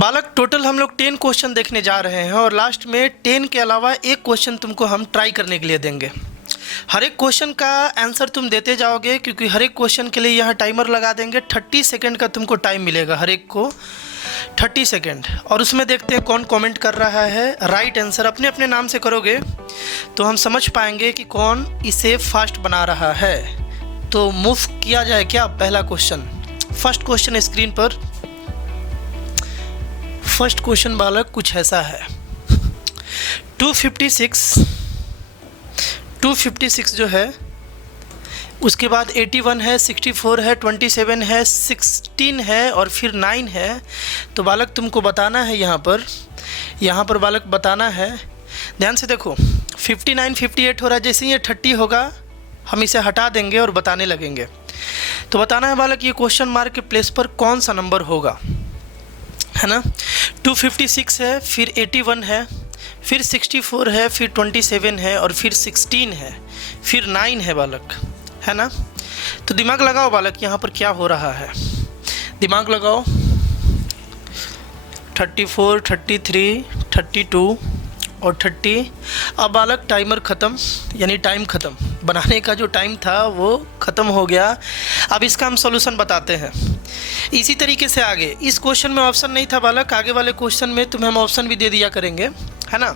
बालक टोटल हम लोग 10 क्वेश्चन देखने जा रहे हैं और लास्ट में 10 के अलावा एक क्वेश्चन तुमको हम ट्राई करने के लिए देंगे। हर एक क्वेश्चन का आंसर तुम देते जाओगे क्योंकि हर एक क्वेश्चन के लिए यहाँ टाइमर लगा देंगे। 30 सेकंड का तुमको टाइम मिलेगा, हर एक को 30 सेकंड। और उसमें देखते हैं कौन कमेंट कर रहा है। राइट आंसर अपने अपने नाम से करोगे तो हम समझ पाएंगे कि कौन इसे फास्ट बना रहा है। तो मूव किया जाए क्या? पहला क्वेश्चन, फर्स्ट क्वेश्चन स्क्रीन पर। फर्स्ट क्वेश्चन बालक कुछ ऐसा है। 256 जो है, उसके बाद 81 है, 64 है, 27 है, 16 है और फिर 9 है। तो बालक तुमको बताना है यहाँ पर बालक बताना है। ध्यान से देखो, 59 58 हो रहा है। जैसे ही ये 30 होगा हम इसे हटा देंगे और बताने लगेंगे। तो बताना है बालक ये क्वेश्चन मार्क के प्लेस पर कौन सा नंबर होगा, है ना। 256 है, फिर 81 है, फिर 64 है, फिर 27 है और फिर 16 है, फिर 9 है बालक, है ना। तो दिमाग लगाओ बालक, यहाँ पर क्या हो रहा है, दिमाग लगाओ। 34, 33, 32 और 30। अब बालक टाइमर ख़त्म, यानी टाइम ख़त्म, बनाने का जो टाइम था वो ख़त्म हो गया। अब इसका हम सॉल्यूशन बताते हैं। इसी तरीके से आगे, इस क्वेश्चन में ऑप्शन नहीं था बालक, आगे वाले क्वेश्चन में तुम्हें हम ऑप्शन भी दे दिया करेंगे, है ना।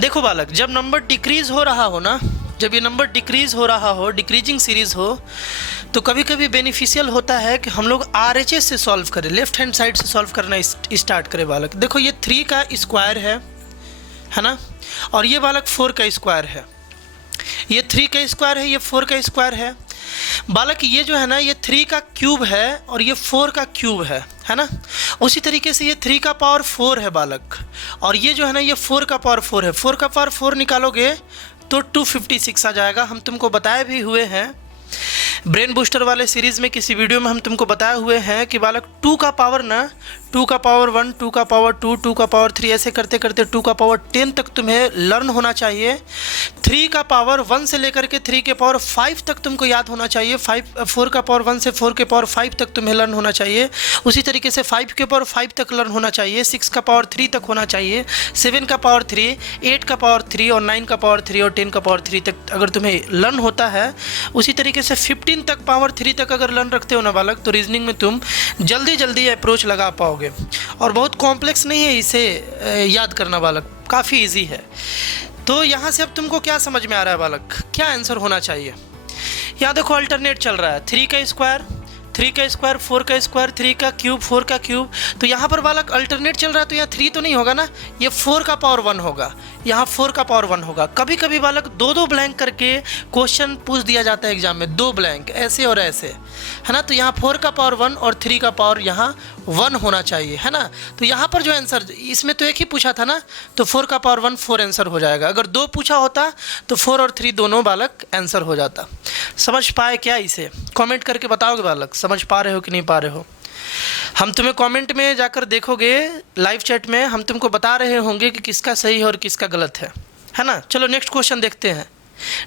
देखो बालक, जब नंबर डिक्रीज़ हो रहा हो ना, जब ये नंबर डिक्रीज़ हो रहा हो, डिक्रीजिंग सीरीज़ हो, तो कभी कभी बेनिफिशियल होता है कि हम लोग RHS से सॉल्व करें, लेफ्ट हैंड साइड से सॉल्व करना स्टार्ट करें बालक। देखो ये 3 का स्क्वायर है ना, और ये बालक 4 का स्क्वायर है। ये 3 का स्क्वायर है, ये 4 का स्क्वायर है बालक। ये जो है ना, ये 3 का क्यूब है और ये 4 का क्यूब है ना। उसी तरीके से ये 3 का पावर 4 है बालक, और ये जो है ना, ये 4 का पावर 4 है। 4 का पावर 4 निकालोगे तो 256 आ जाएगा। हम तुमको बताए भी हुए हैं ब्रेन बूस्टर वाले सीरीज़ में, किसी वीडियो में हम तुमको बताए हुए हैं कि बालक 2 का पावर ना, 2 का पावर 1, 2 का पावर 2, 2 का पावर 3, ऐसे करते करते 2 का पावर 10 तक तुम्हें लर्न होना चाहिए। 3 का पावर 1 से लेकर के 3 के पावर 5 तक तुमको याद होना चाहिए। 4 का पावर 1 से 4 के पावर 5 तक तुम्हें लर्न होना चाहिए। उसी तरीके से 5 के पावर 5 तक लर्न होना चाहिए। 6 का पावर 3 तक होना चाहिए। 7 का पावर 3, 8 का पावर 3 और 9 का पावर 3 और 10 का पावर 3 तक अगर तुम्हें लर्न होता है, उसी तरीके से 15 तक पावर 3 तक अगर लर्न रखते हो ना बालक, तो रीजनिंग में तुम जल्दी जल्दी अप्रोच लगा पाओगे। और बहुत कॉम्प्लेक्स नहीं है इसे याद करना बालक, काफ़ी इजी है। तो यहाँ से अब तुमको क्या समझ में आ रहा है बालक, क्या आंसर होना चाहिए? यहाँ देखो अल्टरनेट चल रहा है, 3 का स्क्वायर, 3 का स्क्वायर, 4 का स्क्वायर, 3 का क्यूब, 4 का क्यूब। तो यहाँ पर बालक अल्टरनेट चल रहा है, तो यहाँ 3 तो नहीं होगा ना, ये 4 का पावर 1 होगा, यहाँ 4 का पावर 1 होगा। कभी कभी बालक 2-2 ब्लैंक करके क्वेश्चन पूछ दिया जाता है एग्जाम में, 2 ब्लैंक ऐसे और ऐसे, है ना। तो यहाँ 4 का पावर 1 और 3 का पावर यहाँ 1 होना चाहिए, है ना। तो यहाँ पर जो आंसर, इसमें तो एक ही पूछा था ना, तो 4 का पावर 1 4 आंसर हो जाएगा। अगर 2 पूछा होता तो 4 और 3 दोनों बालक आंसर हो जाता। समझ पाए क्या? इसे कमेंट करके बताओगे बालक, समझ पा रहे हो कि नहीं पा रहे हो? हम तुम्हें कमेंट में जाकर देखोगे, लाइव चैट में हम तुमको बता रहे होंगे कि किसका सही है और किसका गलत है ना। चलो नेक्स्ट क्वेश्चन देखते हैं।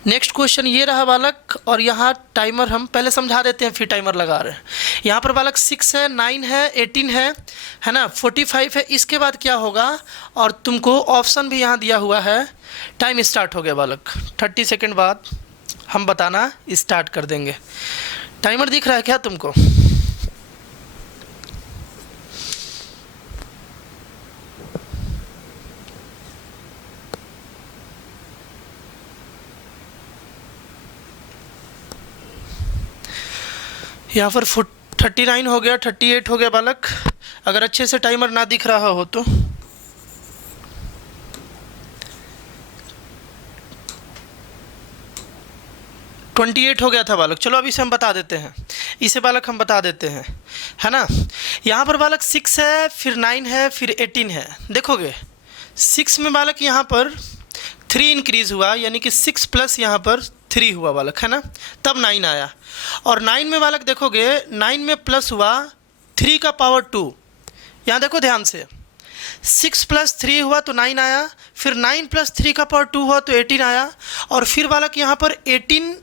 नेक्स्ट क्वेश्चन ये रहा बालक, और यहाँ टाइमर हम पहले समझा देते हैं फिर टाइमर लगा रहे हैं। यहाँ पर बालक 6 है, 9 है, 18 है ना, 45 है। इसके बाद क्या होगा, और तुमको ऑप्शन भी यहाँ दिया हुआ है। टाइम स्टार्ट हो गया बालक, 30 सेकेंड बाद हम बताना स्टार्ट कर देंगे। टाइमर दिख रहा है क्या तुमको? यहाँ पर 39 हो गया, 38 हो गया बालक। अगर अच्छे से टाइमर ना दिख रहा हो तो 28 हो गया था बालक। चलो अभी इसे हम बता देते हैं, इसे बालक हम बता देते हैं, है ना। यहाँ पर बालक 6 है, फिर 9 है, फिर 18 है। देखोगे 6 में बालक यहाँ पर 3 इंक्रीज़ हुआ, यानी कि 6 प्लस यहाँ पर 3 हुआ बालक, है ना, तब 9 आया। और 9 में बालक देखोगे, 9 में प्लस हुआ 3 का पावर 2। यहाँ देखो ध्यान से, 6 प्लस 3 हुआ तो 9 आया, फिर 9 प्लस 3 का पावर 2 हुआ तो 18 आया, और फिर बालक यहाँ पर 18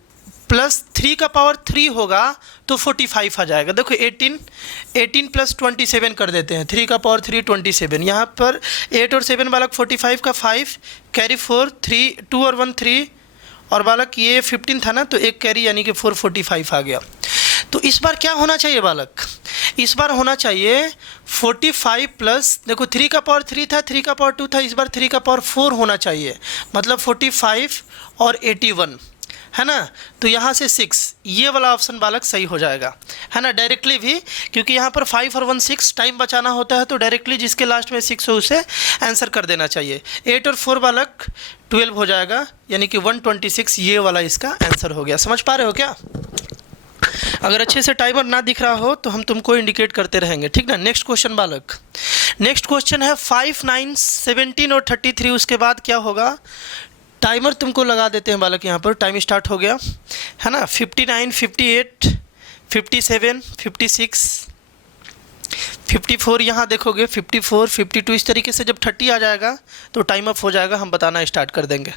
प्लस 3 का पावर 3 होगा तो 45 आ जाएगा। देखो 18 प्लस 27 कर देते हैं, 3 का पावर 3 27, यहाँ पर 8 और 7 बालक 45 का 5 कैरी 4 3 2 और 1 3 और बालक ये 15 था ना, तो एक कैरी यानी कि 445 आ गया। तो इस बार क्या होना चाहिए बालक, इस बार होना चाहिए 45 प्लस, देखो 3 का पावर 3 था, 3 का पावर 2 था, इस बार 3 का पावर 4 होना चाहिए, मतलब 45 और 81 है ना। तो यहाँ से 6, ये वाला ऑप्शन बालक सही हो जाएगा, है ना, डायरेक्टली भी, क्योंकि यहाँ पर 5 और 1 6 टाइम बचाना होता है, तो डायरेक्टली जिसके लास्ट में 6 हो उसे आंसर कर देना चाहिए। 8 और 4 बालक 12 हो जाएगा, यानी कि 126, ये वाला इसका आंसर हो गया। समझ पा रहे हो क्या? अगर अच्छे से टाइमर ना दिख रहा हो तो हम तुमको इंडिकेट करते रहेंगे, ठीक ना। नेक्स्ट क्वेश्चन बालक, नेक्स्ट क्वेश्चन है 5 9 17 और 33, उसके बाद क्या होगा, टाइमर तुमको लगा देते हैं बालक, यहाँ पर टाइम स्टार्ट हो गया, है ना। 59 58 57 56 54, यहाँ देखोगे 54 52, इस तरीके से जब 30 आ जाएगा तो टाइम अप हो जाएगा, हम बताना स्टार्ट कर देंगे।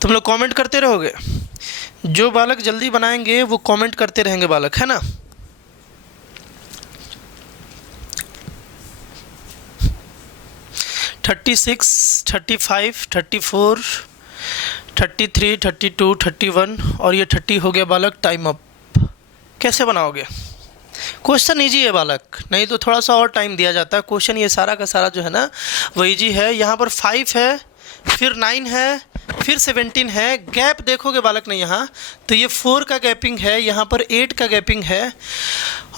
तुम लोग कमेंट करते रहोगे, जो बालक जल्दी बनाएंगे वो कमेंट करते रहेंगे बालक, है ना। थर्टी 35 34 33 32 31 और ये 30 हो गया बालक, टाइम अप। कैसे बनाओगे? क्वेश्चन इजी है बालक, नहीं तो थोड़ा सा और टाइम दिया जाता है। क्वेश्चन ये सारा का सारा जो है ना वो इजी है। यहाँ पर 5 है, फिर 9 है, फिर 17 है, गैप देखोगे बालक ने यहाँ, तो ये 4 का गैपिंग है, यहाँ पर 8 का गैपिंग है,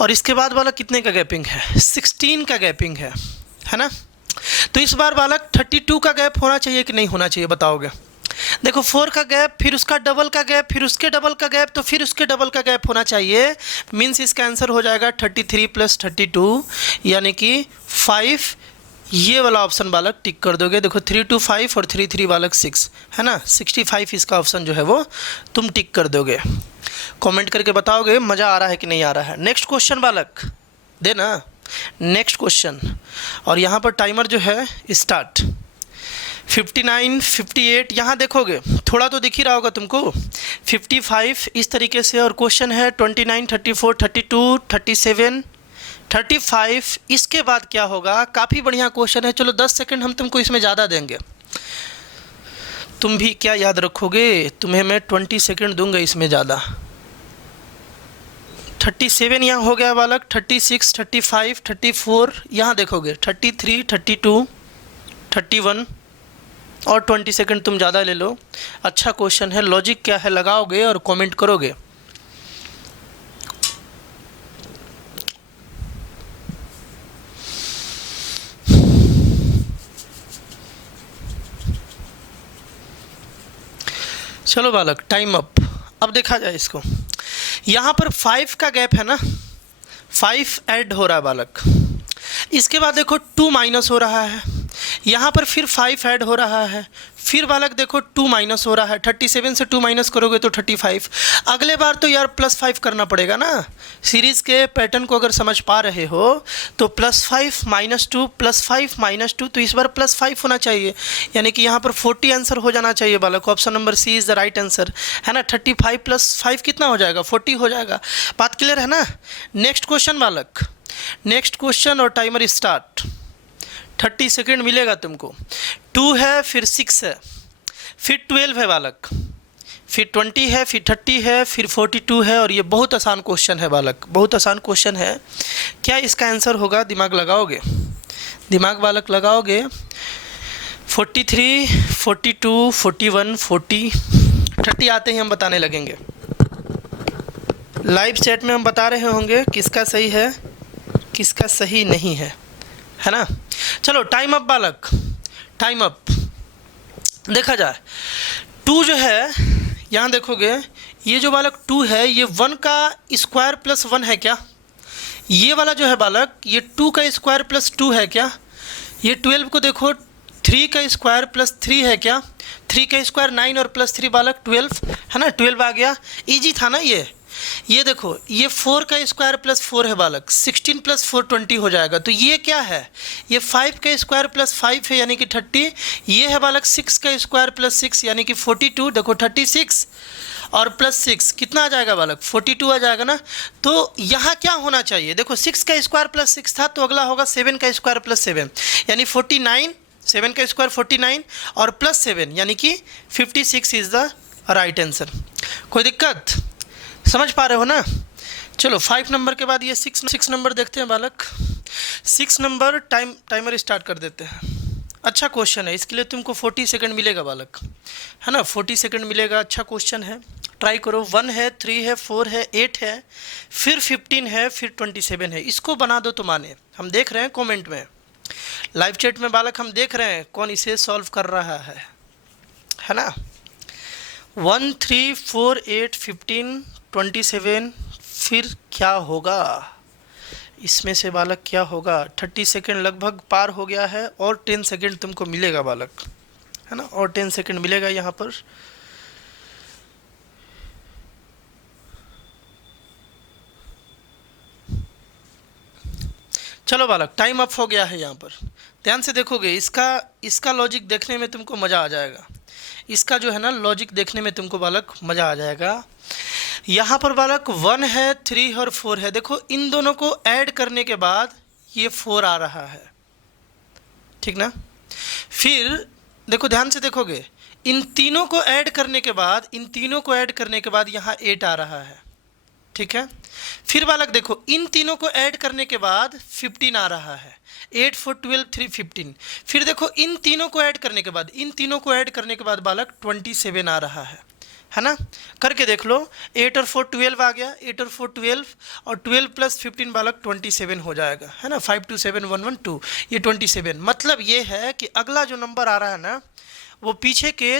और इसके बाद बालक कितने का गैपिंग है, 16 का गैपिंग है ना। तो इस बार बालक 32 का गैप होना चाहिए कि नहीं होना चाहिए, बताओगे? देखो 4 का गैप, फिर उसका डबल का गैप, फिर उसके डबल का गैप, तो फिर उसके डबल का गैप होना चाहिए। मीन्स इसका आंसर हो जाएगा 33 प्लस 32 यानी कि 5, ये वाला ऑप्शन बालक टिक कर दोगे। देखो 3 2 5 और 3 3 बालक 6 है ना, 65 इसका ऑप्शन जो है वो तुम टिक कर दोगे। कमेंट करके बताओगे मज़ा आ रहा है कि नहीं आ रहा है। नेक्स्ट क्वेश्चन बालक देना, नेक्स्ट क्वेश्चन, और यहाँ पर टाइमर जो है स्टार्ट। 59 58, यहाँ देखोगे थोड़ा तो दिख ही रहा होगा तुमको, 55 इस तरीके से, और क्वेश्चन है 29 34 32 37 35, इसके बाद क्या होगा, काफ़ी बढ़िया क्वेश्चन है। चलो 10 सेकंड हम तुमको इसमें ज़्यादा देंगे, तुम भी क्या याद रखोगे, तुम्हें मैं 20 सेकंड दूंगा इसमें ज़्यादा। 37 यहाँ हो गया बालक, 36 35 34, यहाँ देखोगे 33 32 31 और 20 सेकंड तुम ज़्यादा ले लो। अच्छा क्वेश्चन है, लॉजिक क्या है लगाओगे और कमेंट करोगे। चलो बालक टाइम अप। अब देखा जाए इसको, यहाँ पर 5 का गैप है ना, 5 ऐड हो रहा है बालक, इसके बाद देखो 2 माइनस हो रहा है, यहाँ पर फिर 5 ऐड हो रहा है, फिर बालक देखो 2 माइनस हो रहा है, 37 से 2 माइनस करोगे तो 35। अगले बार तो यार +5 करना पड़ेगा ना। सीरीज़ के पैटर्न को अगर समझ पा रहे हो तो +5 -2 +5 -2, तो इस बार +5 होना चाहिए, यानी कि यहाँ पर 40 आंसर हो जाना चाहिए बालक। Option number C is the right answer, है ना। 35 + 5 कितना हो जाएगा, 40 हो जाएगा। बात क्लियर है ना। नेक्स्ट क्वेश्चन बालक, नेक्स्ट क्वेश्चन, और टाइमर स्टार्ट। 30 सेकेंड मिलेगा तुमको। 2 है, फिर 6 है, फिर 12 है बालक, फिर 20 है, फिर 30 है, फिर 42 है, और ये बहुत आसान क्वेश्चन है बालक, बहुत आसान क्वेश्चन है। क्या इसका आंसर होगा, दिमाग लगाओगे, दिमाग बालक लगाओगे। 43 42 41 40, 30 आते ही हम बताने लगेंगे। लाइव चैट में हम बता रहे होंगे किसका सही है किसका सही नहीं है ना। चलो टाइम अप बालक, टाइम अप। देखा जाए 2 जो है, यहाँ देखोगे ये जो बालक 2 है, ये 1 का स्क्वायर प्लस 1 है क्या? ये वाला जो है बालक, ये 2 का स्क्वायर प्लस 2 है क्या? ये 12 को देखो 3 का स्क्वायर प्लस 3 है क्या? 3 का स्क्वायर 9 और प्लस 3 बालक 12 है ना, 12 आ गया। इजी था ना ये देखो, ये 4 का स्क्वायर प्लस 4 है बालक, 16 + 4 20 हो जाएगा। तो ये क्या है, ये 5 का स्क्वायर प्लस 5 है यानी कि 30। ये है बालक 6 का स्क्वायर प्लस 6 यानी कि 42, देखो 36। और +6 कितना आ जाएगा बालक, 42 आ जाएगा ना। तो यहाँ क्या होना चाहिए, देखो 6 का स्क्वायर +6 था, तो अगला होगा 7 का स्क्वायर +7 यानी 49, 7 का स्क्वायर 49 और +7 यानी कि 56 इज़ द राइट आंसर। कोई दिक्कत, समझ पा रहे हो ना। चलो 5 नंबर के बाद ये 6 नंबर देखते हैं बालक। 6 नंबर टाइमर स्टार्ट कर देते हैं। अच्छा क्वेश्चन है, इसके लिए तुमको 40 सेकंड मिलेगा बालक, है ना, 40 सेकंड मिलेगा। अच्छा क्वेश्चन है, ट्राई करो। 1 है, 3 है, 4 है, 8 है, फिर 15 है, फिर 27 है। इसको बना दो तो माने। हम देख रहे हैं कमेंट में, लाइव चैट में बालक हम देख रहे हैं कौन इसे सॉल्व कर रहा है ना। 1, 3, 4, 8, 15, 27, फिर क्या होगा इसमें से बालक, क्या होगा। 30 सेकंड लगभग पार हो गया है और 10 सेकंड तुमको मिलेगा बालक, है ना, और 10 सेकंड मिलेगा यहाँ पर। चलो बालक, टाइम अप हो गया है यहाँ पर। ध्यान से देखोगे, इसका लॉजिक देखने में तुमको मज़ा आ जाएगा। इसका जो है ना लॉजिक देखने में तुमको बालक मज़ा आ जाएगा। यहाँ पर बालक 1 है, 3 और 4 है। देखो इन दोनों को ऐड करने के बाद ये 4 आ रहा है, ठीक ना। फिर देखो ध्यान से देखोगे, इन तीनों को ऐड करने के बाद यहाँ 8 आ रहा है, ठीक है। फिर बालक देखो, इन तीनों को ऐड करने के बाद 15 आ रहा है। 8, 4, 12, 3, 15। फिर देखो इन तीनों को ऐड करने के बाद बालक 27 आ रहा है ना। करके देख लो, 8 और 4 12 आ गया, 8 और 4 12 और 12 + 15 बालक 27 हो जाएगा, है ना। 5 2 7 1 1 2, ये 27। मतलब ये है कि अगला जो नंबर आ रहा है ना, वो पीछे के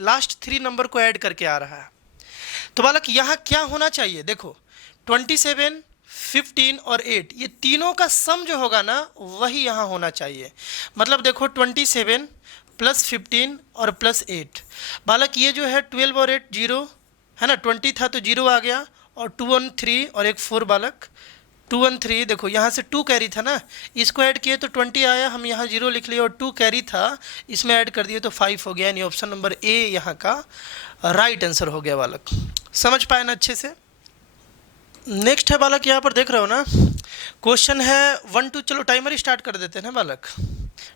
लास्ट 3 नंबर को ऐड करके आ रहा है। तो बालक यहाँ क्या होना चाहिए, देखो 27, 15 और 8, ये तीनों का सम जो होगा ना वही यहाँ होना चाहिए। मतलब देखो 27 + 15 और +8 बालक, ये जो है 12 और 8 0, है ना। 20 था तो 0 आ गया, और 2 1 3 और एक 4 बालक 2 1 3। देखो यहाँ से 2 कैरी था ना, इसको ऐड किए तो 20 आया, हम यहाँ 0 लिख लिए, और 2 कैरी था इसमें ऐड कर दिए तो 5 हो गया। यानी ऑप्शन नंबर ए यहाँ का राइट आंसर हो गया बालक। समझ पाए ना अच्छे से। नेक्स्ट है बालक, यहाँ पर देख रहे हो ना, क्वेश्चन है 1 2। चलो टाइमर स्टार्ट कर देते हैं ना बालक,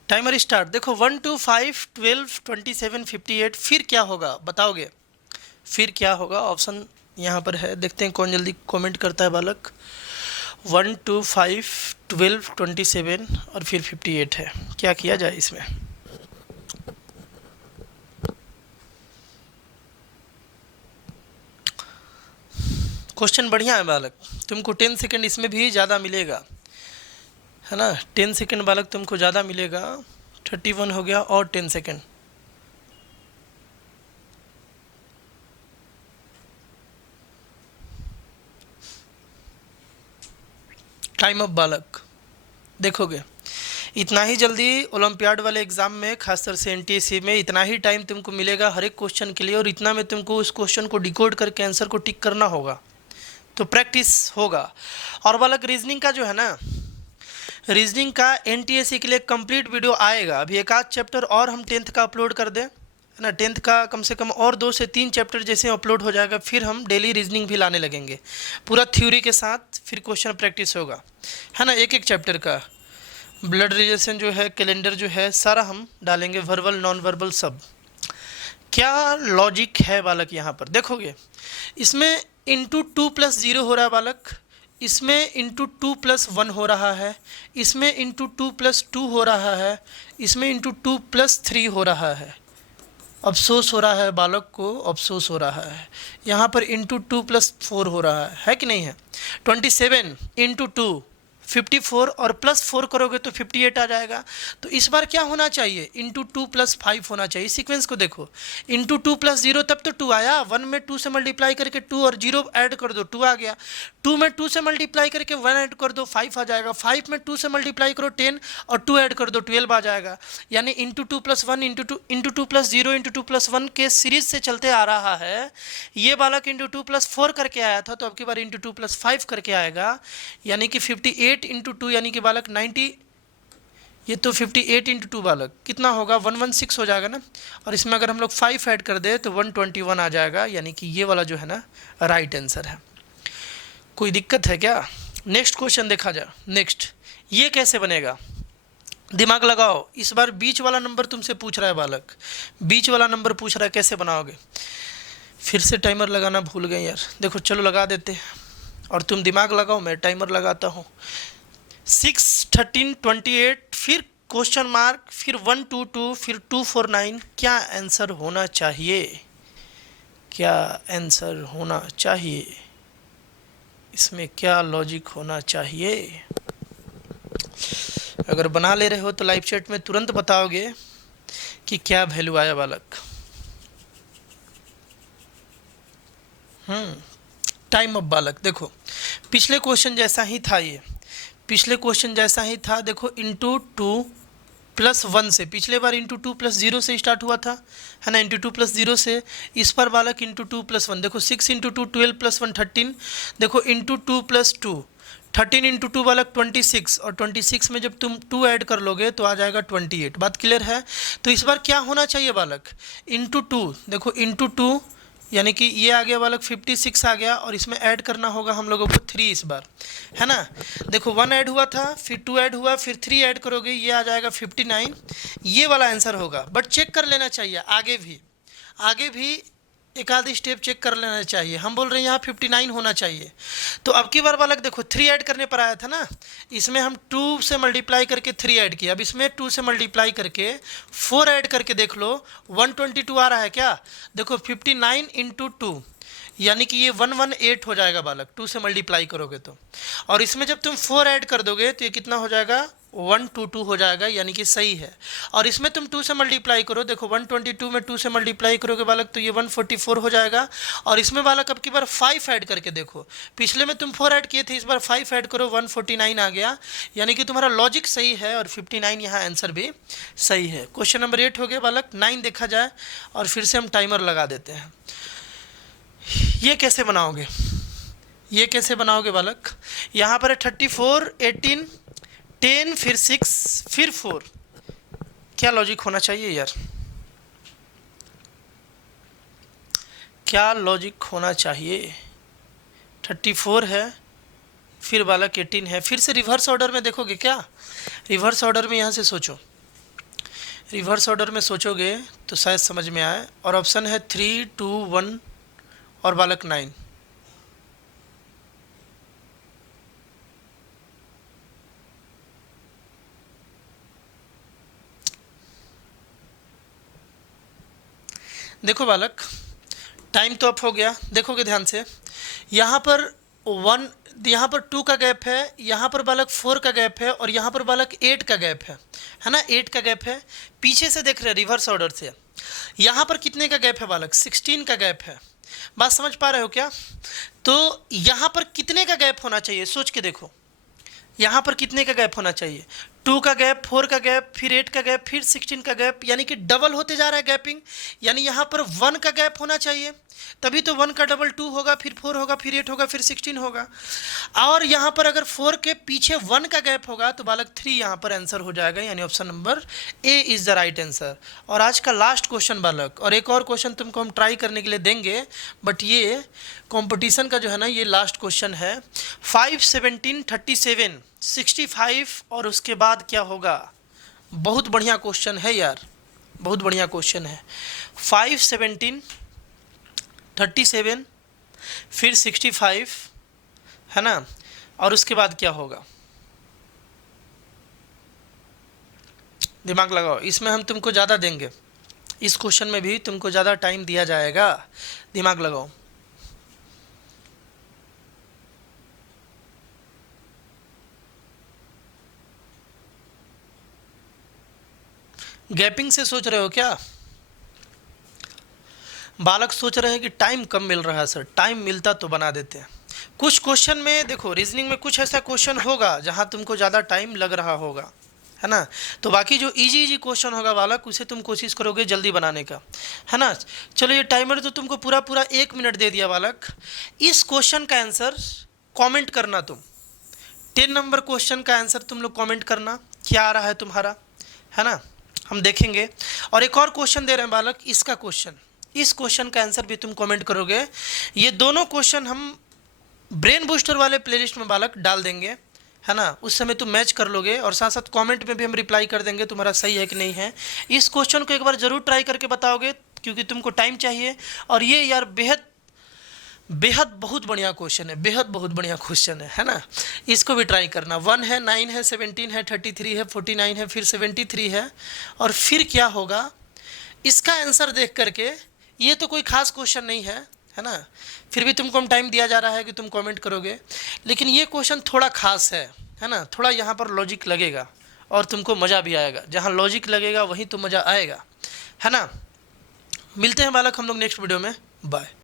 टाइमर स्टार्ट। देखो 1 2 5 12 27 58, फिर क्या होगा बताओगे, फिर क्या होगा। ऑप्शन यहाँ पर है, देखते हैं कौन जल्दी कमेंट करता है बालक। 1 2 5 12 27 और फिर 58 है, क्या किया जाए इसमें। क्वेश्चन बढ़िया है बालक, तुमको 10 सेकंड इसमें भी ज़्यादा मिलेगा, है ना। 10 सेकंड बालक तुमको ज़्यादा मिलेगा। 31 हो गया और 10 सेकंड। टाइम अप बालक। देखोगे इतना ही जल्दी ओलंपियाड वाले एग्ज़ाम में, खासकर से एनटीएससी में, इतना ही टाइम तुमको मिलेगा हर एक क्वेश्चन के लिए, और इतना में तुमको उस क्वेश्चन को डिकोड करके आंसर को टिक करना होगा, तो प्रैक्टिस होगा। और बालक रीजनिंग का जो है ना, रीजनिंग का एनटीएससी के लिए कंप्लीट वीडियो आएगा। अभी एक आध चैप्टर और हम 10th का अपलोड कर दें, है ना। 10th का कम से कम और 2 से 3 चैप्टर जैसे अपलोड हो जाएगा, फिर हम डेली रीजनिंग भी लाने लगेंगे पूरा थ्योरी के साथ। फिर क्वेश्चन प्रैक्टिस होगा, है ना। एक चैप्टर का ब्लड रिलेशन जो है, कैलेंडर जो है, सारा हम डालेंगे, वर्बल नॉन वर्बल सब। क्या लॉजिक है बालक यहाँ पर देखोगे, इसमें इंटू 2 + 0 हो रहा है बालक, इसमें इंटू 2 + 1 हो रहा है, इसमें इंटू 2 + 2 हो रहा है, इसमें इंटू 2 + 3 हो रहा है। अफसोस हो रहा है बालक को, अफसोस हो रहा है। यहाँ पर इंटू 2 + 4 हो रहा है कि नहीं है। 27 इंटू 2 54 और +4 करोगे तो 58 आ जाएगा। तो इस बार क्या होना चाहिए, इंटू 2 + 5 होना चाहिए। सीक्वेंस को देखो, इंटू 2 + 0 तब तो 2 आया, 1 में 2 से मल्टीप्लाई करके 2 और 0 ऐड कर दो 2 आ गया, 2 में 2 से मल्टीप्लाई करके 1 ऐड कर दो 5 आ जाएगा, 5 में 2 से मल्टीप्लाई करो 10 और 2 ऐड कर दो 12 आ जाएगा। यानी इंटू 2 + 1 इंटू 2 + 0 इंटू 2 + 1 के सीरीज से चलते आ रहा है। ये बालक इंटू 2 + 4 करके आया था, तो अब की बार इंटू 2 + 5 करके आएगा, यानी कि 58 इंटू 2 यानी कि बालक 90, ये तो 58 इंटू 2 बालक कितना होगा, 116 हो जाएगा ना। और इसमें अगर हम लोग 5 ऐड कर दे तो 121 आ जाएगा, यानी कि ये वाला जो है ना राइट आंसर है। कोई दिक्कत है क्या? नेक्स्ट क्वेश्चन देखा जाए। नेक्स्ट ये कैसे बनेगा, दिमाग लगाओ। इस बार बीच वाला नंबर तुमसे पूछ रहा है बालक, बीच वाला नंबर पूछ रहा है, कैसे बनाओगे? फिर से टाइमर लगाना भूल गए यार। देखो चलो लगा देते हैं, और तुम दिमाग लगाओ, मैं टाइमर लगाता हूँ। 6, 13, 28, फिर क्वेश्चन मार्क, फिर 122, फिर 249। क्या आंसर होना चाहिए? क्या आंसर होना चाहिए? इसमें क्या लॉजिक होना चाहिए? अगर बना ले रहे हो तो लाइव चैट में तुरंत बताओगे कि क्या वैल्यू आया बालक। टाइम अप बालक। देखो पिछले क्वेश्चन जैसा ही था, ये पिछले क्वेश्चन जैसा ही था। देखो इंटू 2 + 1 से, पिछले बार इंटू 2 + 0 से स्टार्ट हुआ था, है ना, इंटू 2 + 0 से। इस पर बालक इंटू 2 + 1। देखो 6 इंटू 2 12 + 1 13। देखो इंटू 2 + 2 13 इंटू 2 बालक 26, और 26 में जब तुम 2 ऐड कर लोगे तो आ जाएगा 28। बात क्लियर है? तो इस बार क्या होना चाहिए बालक, इंटू 2। देखो इंटू 2 यानी कि ये आ गया बालक 56 आ गया, और इसमें ऐड करना होगा हम लोगों को 3 इस बार, है ना। देखो 1 ऐड हुआ था, फिर 2 ऐड हुआ, फिर 3 ऐड करोगे, ये आ जाएगा 59। ये वाला आंसर होगा। बट चेक कर लेना चाहिए, आगे भी एक आधी स्टेप चेक कर लेना चाहिए। हम बोल रहे हैं यहाँ 59 होना चाहिए। तो अब की बार बालक देखो 3 ऐड करने पर आया था ना, इसमें हम 2 से मल्टीप्लाई करके 3 ऐड किया। अब इसमें 2 से मल्टीप्लाई करके 4 ऐड करके देख लो, 122 आ रहा है क्या? देखो 59 इंटू 2 यानी कि ये 118 हो जाएगा बालक, 2 से मल्टीप्लाई करोगे तो। और इसमें जब तुम 4 ऐड कर दोगे तो ये कितना हो जाएगा, 122 हो जाएगा, यानी कि सही है। और इसमें तुम 2 से मल्टीप्लाई करो, देखो 122 में 2 से मल्टीप्लाई करोगे बालक तो ये 144 हो जाएगा। और इसमें बालक अब की बार 5 ऐड करके देखो, पिछले में तुम 4 ऐड किए थे, इस बार 5 ऐड करो, 149 आ गया, यानी कि तुम्हारा लॉजिक सही है, और 59 यहाँ आंसर भी सही है। क्वेश्चन नंबर 8 हो गया बालक। 9 देखा जाए, और फिर से हम टाइमर लगा देते हैं। ये कैसे बनाओगे, ये कैसे बनाओगे बालक? यहाँ पर है 34, 18, 10, फिर 6, फिर 4। क्या लॉजिक होना चाहिए यार, क्या लॉजिक होना चाहिए? 34 है, फिर बालक 18 है, फिर से रिवर्स ऑर्डर में देखोगे क्या? रिवर्स ऑर्डर में यहाँ से सोचो, रिवर्स ऑर्डर में सोचोगे तो शायद समझ में आए। और ऑप्शन है 3, 2, 1 और बालक 9। देखो बालक टाइम तो अप हो गया, देखोगे ध्यान से, यहाँ पर 1, यहाँ पर 2 का गैप है, यहाँ पर बालक 4 का गैप है, और यहाँ पर बालक 8 का गैप है ना, 8 का गैप है। पीछे से देख रहे हैं रिवर्स ऑर्डर से, यहाँ पर कितने का गैप है बालक? 16 का गैप है। बात समझ पा रहे हो क्या? तो यहाँ पर कितने का गैप होना चाहिए, सोच के देखो, यहाँ पर कितने का गैप होना चाहिए? 2 का गैप, 4 का गैप, फिर 8 का गैप, फिर 16 का गैप, यानी कि डबल होते जा रहा है गैपिंग। यानी यहाँ पर 1 का गैप होना चाहिए, तभी तो 1 का डबल 2 होगा, फिर 4 होगा, फिर 8 होगा, फिर 16 होगा। और यहाँ पर अगर 4 के पीछे 1 का गैप होगा तो बालक 3 यहाँ पर आंसर हो जाएगा, यानी option number A is the right answer. और आज का लास्ट क्वेश्चन बालक, और एक और क्वेश्चन तुमको हम ट्राई करने के लिए देंगे, बट ये कंपटीशन का जो है ना ये लास्ट क्वेश्चन है। 5, 17, 37, 65 और उसके बाद क्या होगा? बहुत बढ़िया क्वेश्चन है यार, बहुत बढ़िया क्वेश्चन है। 5, 17, 37, फिर 65, है ना, और उसके बाद क्या होगा? दिमाग लगाओ, इसमें हम तुमको ज़्यादा देंगे, इस क्वेश्चन में भी तुमको ज़्यादा टाइम दिया जाएगा। दिमाग लगाओ। गैपिंग से सोच रहे हो क्या? बालक सोच रहे हैं कि टाइम कम मिल रहा है सर, टाइम मिलता तो बना देते हैं। कुछ क्वेश्चन में देखो, रीजनिंग में कुछ ऐसा क्वेश्चन होगा जहां तुमको ज़्यादा टाइम लग रहा होगा, है ना। तो बाकी जो इजी क्वेश्चन होगा बालक, उसे तुम कोशिश करोगे जल्दी बनाने का, है ना। चलो ये टाइमर तो तुमको पूरा 1 मिनट दे दिया बालक। इस क्वेश्चन का आंसर कमेंट करना तुम, 10 नंबर क्वेश्चन का आंसर तुम लोग कमेंट करना, क्या आ रहा है तुम्हारा, है ना, हम देखेंगे। और एक और क्वेश्चन दे रहे हैं बालक, इसका क्वेश्चन, इस क्वेश्चन का आंसर भी तुम कमेंट करोगे। ये दोनों क्वेश्चन हम ब्रेन बूस्टर वाले प्लेलिस्ट में बालक डाल देंगे, है ना, उस समय तुम मैच कर लोगे और साथ साथ कमेंट में भी हम रिप्लाई कर देंगे तुम्हारा सही है कि नहीं है। इस क्वेश्चन को एक बार ज़रूर ट्राई करके बताओगे क्योंकि तुमको टाइम चाहिए। और ये यार बेहद बेहद बहुत बढ़िया क्वेश्चन है, बेहद बहुत बढ़िया क्वेश्चन है ना। इसको भी ट्राई करना। 1 है, 9 है, 17 है, 33 है, 49 है, फिर 73 है, और फिर क्या होगा इसका आंसर देख करके। ये तो कोई खास क्वेश्चन नहीं है ना, फिर भी तुमको हम टाइम दिया जा रहा है कि तुम कमेंट करोगे। लेकिन ये क्वेश्चन थोड़ा खास है ना, थोड़ा यहाँ पर लॉजिक लगेगा और तुमको मज़ा भी आएगा। जहाँ लॉजिक लगेगा वहीं तो मज़ा आएगा, है ना। मिलते हैं बालक हम लोग नेक्स्ट वीडियो में, बाय।